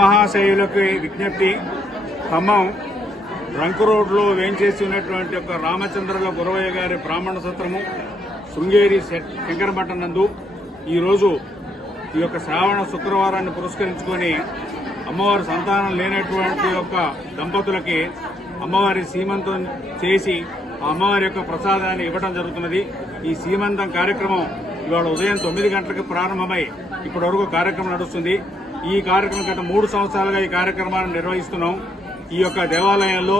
మహాశయులకు విజ్ఞప్తి. ఖమ్మం రంకు రోడ్లో వేంచేసి ఉన్నటువంటి ఒక రామచంద్రుల గురవయ్య గారి బ్రాహ్మణ సత్రము శృంగేరి శంకరమఠం నందు ఈరోజు ఈ యొక్క శ్రావణ శుక్రవారాన్ని పురస్కరించుకొని అమ్మవారి సంతానం లేనటువంటి యొక్క దంపతులకి అమ్మవారి సీమంతం చేసి ఆ అమ్మవారి యొక్క ప్రసాదాన్ని ఇవ్వడం జరుగుతున్నది. ఈ సీమంతం కార్యక్రమం ఇవాళ ఉదయం 9 గంటలకు ప్రారంభమై ఇప్పటి వరకు కార్యక్రమం నడుస్తుంది. ఈ కార్యక్రమం గత 3 సంవత్సరాలుగా ఈ కార్యక్రమాన్ని నిర్వహిస్తున్నాం. ఈ యొక్క దేవాలయంలో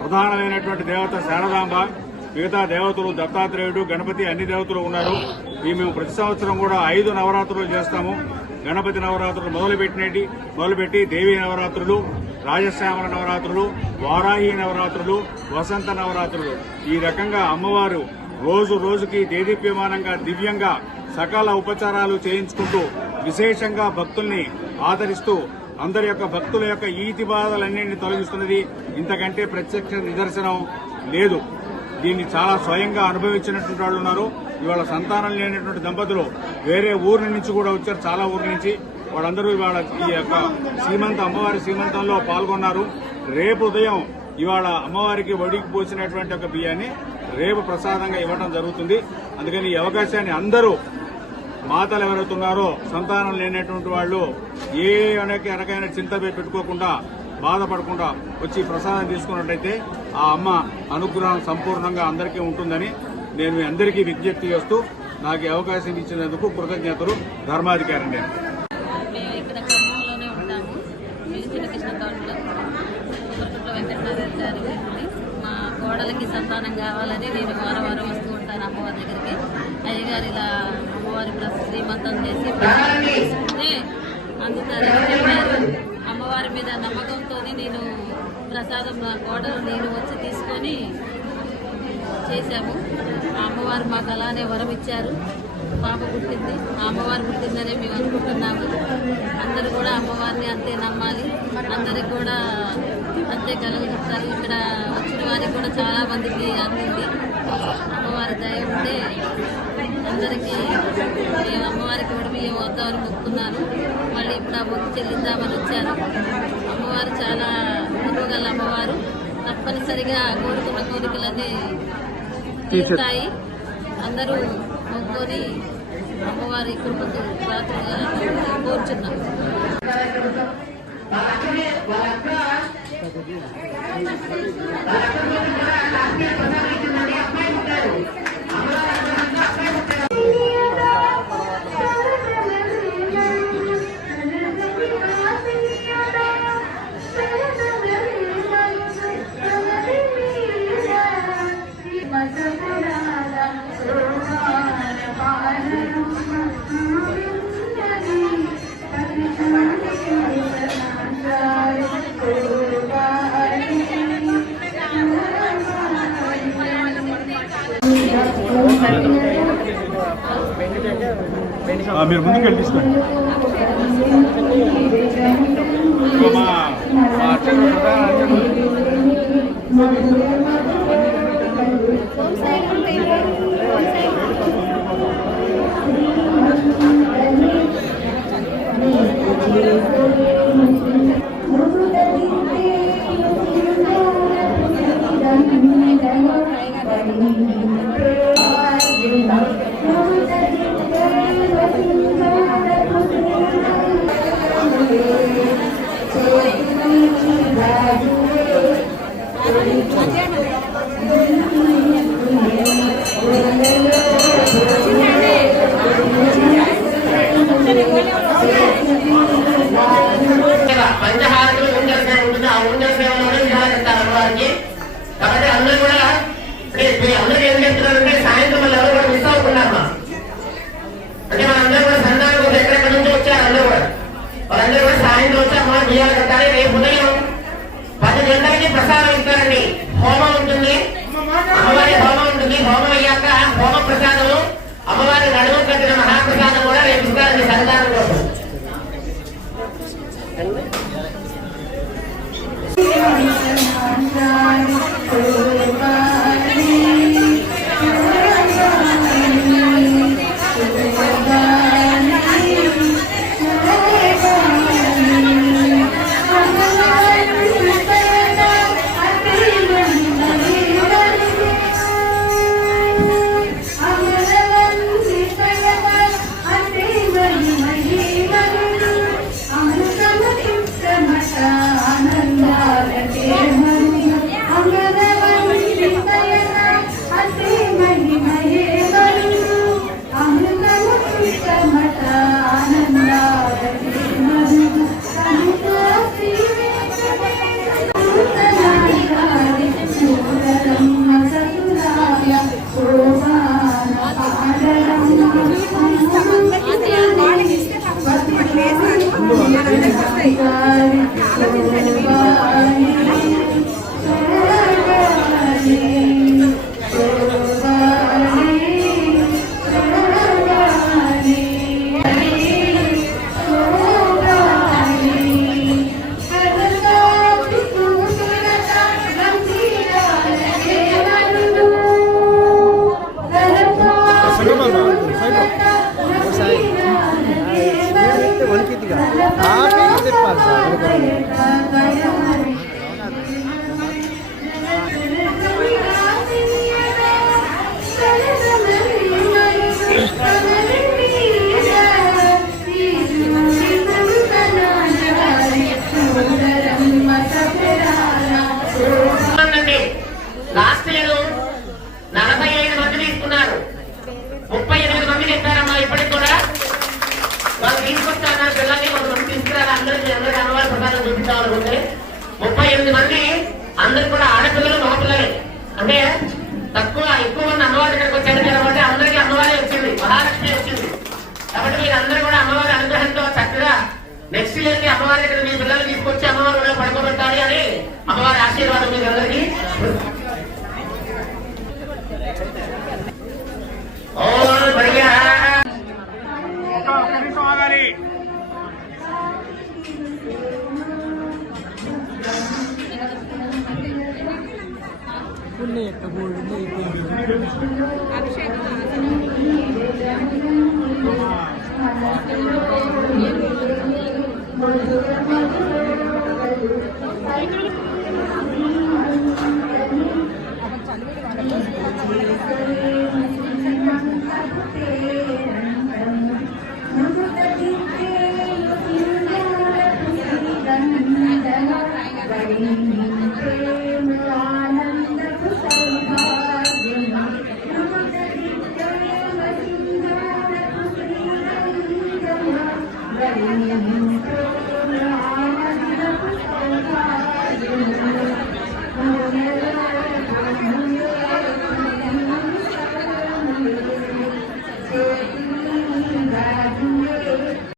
ప్రధానమైనటువంటి దేవత శారదాంబ, మిగతా దేవతలు దత్తాత్రేయుడు, గణపతి అన్ని దేవతలు ఉన్నారు. మేము ప్రతి సంవత్సరం కూడా 5 నవరాత్రులు చేస్తాము. గణపతి నవరాత్రులు మొదలుపెట్టి దేవీ నవరాత్రులు, రాజశ్యామల నవరాత్రులు, వారాహి నవరాత్రులు, వసంత నవరాత్రులు, ఈ రకంగా అమ్మవారు రోజు రోజుకి దేదీప్యమానంగా దివ్యంగా సకల ఉపచారాలు చేయించుకుంటూ విశేషంగా భక్తుల్ని ఆదరిస్తూ అందరి యొక్క భక్తుల యొక్క ఈతి బాధలన్నింటినీ తొలగిస్తున్నది. ఇంతకంటే ప్రత్యక్ష నిదర్శనం లేదు. దీన్ని చాలా స్వయంగా అనుభవించినటువంటి వాళ్ళు ఉన్నారు. ఇవాళ సంతానం లేనటువంటి దంపతులు వేరే ఊరి నుంచి కూడా వచ్చారు, చాలా ఊరి నుంచి. వాళ్ళందరూ ఇవాళ ఈ యొక్క అమ్మవారి సీమంతంలో పాల్గొన్నారు. రేపు ఉదయం ఇవాళ అమ్మవారికి వడికి పోసినటువంటి ఒక బియ్యాన్ని రేపు ప్రసాదంగా ఇవ్వడం జరుగుతుంది. అందుకని ఈ అవకాశాన్ని అందరూ మాతలు ఎవరైతున్నారో సంతానం లేనటువంటి వాళ్ళు ఏ రకమైన చింత పెట్టుకోకుండా, బాధపడకుండా వచ్చి ప్రసాదం తీసుకున్నట్లయితే ఆ అమ్మ అనుగ్రహం సంపూర్ణంగా అందరికీ ఉంటుందని నేను మీ అందరికీ విజ్ఞప్తి చేస్తూ నాకు అవకాశం ఇచ్చినందుకు కృతజ్ఞతలు. ధర్మాధికారి నేను ఇక్కడ ఖమ్మంలోనే ఉంటాము. మా కోడలకి సంతానం కావాలని నేను వారం వస్తూ ఉంటాను అమ్మవారి దగ్గరికి. అయ్యగారు ఇలా అమ్మవారి శ్రీమంతం చేసి తీసుకుంటే అందుతారని చెప్పారు. అమ్మవారి మీద నమ్మకంతో నేను ప్రసాదం నా కోడలు నేను వచ్చి తీసుకొని చేశాము. ఆ అమ్మవారు మాకు అలానే వరం ఇచ్చారు. పాప పుట్టింది, ఆ అమ్మవారు పుట్టిందనే మేము అనుకుంటున్నాము. అందరూ కూడా అమ్మవారిని అంతే నమ్మాలి, అందరికి కూడా అంతే కలుగుతారు. ఇక్కడ వచ్చిన వారికి కూడా చాలా మందికి అందింది. అమ్మవారి దయ ఉంటే అందరికీ నేను అమ్మవారికి బియ్యం వద్దామని మొక్కున్నాను. మళ్ళీ ఇప్పుడు ఆ మొక్కు చెల్లిద్దామని వచ్చాను. అమ్మవారు చాలా అనుగల అమ్మవారు. తప్పనిసరిగా కోరుకున్న కోరికలన్నీ తీరుతాయి. అందరూ మొక్కుని అమ్మవారి కృపకు ప్రార్థనగా కోరుచున్నాం. మీరు ముందుకెళ్ళి తీసుకోండి. కాబట్టి అందరూ కూడా అందరూ ఏం చెప్తున్నారంటే సాయంత్రం మళ్ళీ ఎవరు కూడా మిస్ అవుతున్నారమ్మా. అంటే వాళ్ళందరూ కూడా సంతానం ఎక్కడెక్కడ నుంచి వచ్చారు. వాళ్ళందరూ కూడా సాయంత్రం వచ్చి అమ్మ బియ్యాలు కట్టాలి. రేపు ఉదయం 10 గంటలకి ప్రసాదం ఇస్తారండి. హోమం ఉంటుంది, అమ్మవారి హోమం ఉంటుంది. హోమం అయ్యాక హోమ ప్రసాదము అమ్మవారి నడుము కట్టిన మహాప్రసాదం కూడా రేపు ఇస్తారండి సంతానం కోసం. లాస్ట్ ఇయర్ 45 మంది తీసుకున్నారు, 38 మంది చెప్పారమ్మా. ఇప్పటికి కూడా వాళ్ళు తీసుకొచ్చారు పిల్లల్ని కొంతమంది తీసుకురాలి. అందరికీ అమ్మవారి ప్రసాదం చూపించాలనుకుంటే 38 మంది అందరు కూడా ఆడపిల్లలు మగపిల్లలే. అంటే ఎక్కువ మంది అమ్మవారి దగ్గరకు వచ్చారు కాబట్టి అందరికీ అమ్మవారి వచ్చింది, మహాలక్ష్మి వచ్చింది. కాబట్టి మీరు అందరూ కూడా అమ్మవారి అనుగ్రహంతో చక్కగా నెక్స్ట్ ఇయర్ కి అమ్మవారి దగ్గర మీ పిల్లలు తీసుకొచ్చి అమ్మవారి పడుకోబెట్టాలి అని అమ్మవారి ఆశీర్వాదం మీకు అందరికీ. ఆగాలి. అభిషేకం